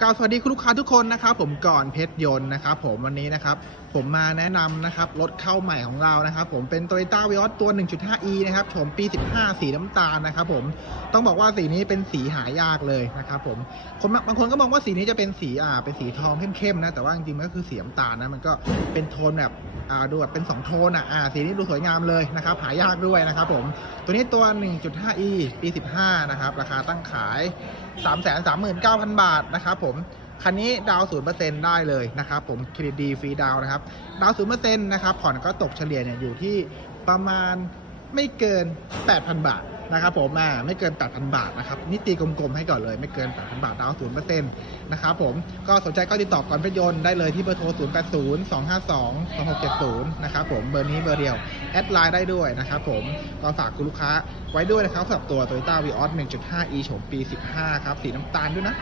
กล่าวสวัสดีคุณลูกค้าทุกคนนะครับผมก่อนเพชรยนต์นะครับผมวันนี้นะครับผมมาแนะนำนะครับรถเข้าใหม่ของเรานะครับผมเป็น Toyota v i o s ตัว 1.5e นะครับโฉมปี 15 สีน้ำตาลนะครับผมต้องบอกว่าสีนี้เป็นสีหายากเลยนะครับผมคนบางคนก็มองว่าสีนี้จะเป็นสีอ่าเป็นสีทองเข้มๆนะแต่ว่าจริงๆมันก็คือสีน้ำตาลนะมันก็เป็นโทนแบบอ่าดูแบบเป็นสองโทนอะอ่าสีนี้ดูสวยงามเลยนะครับหายากด้วยนะครับผมตัวนี้ตัว 1.5e ปี 15 นะครับราคาตั้งขาย 339,000 บาทนะครับผม คันนี้ดาวศูนย์เปอร์เซ็นต์ได้เลยนะครับผมเครดิตดีฟรีดาวนะครับ ดาวศูนย์เปอร์เซ็นต์นะครับ ผ่อนก็ตกเฉลี่ยเนี่ยอยู่ที่ประมาณไม่เกิน 8,000 บาทนะครับผมอ่าไม่เกิน 8,000 บาทนะครับนี่ตีกลมๆให้ก่อนเลย ไม่เกิน 8,000 บาทดาวศูนย์เปอร์เซ็นต์นะครับผมก็สนใจก็ติดต่อก่อนพยนต์ได้เลยที่เบอร์โทร 0 8 0 2 5 2 2 6 7 0 นะครับผมเบอร์นี้เบอร์เดียว แอดไลน์ได้ด้วยนะครับผมก็ฝากคุณลูกค้าไว้ด้วยนะครับสำหรับตัว Toyota Vios 1.5e โฉมปี 15 ครับ สีน้ำตาลด้วยนะ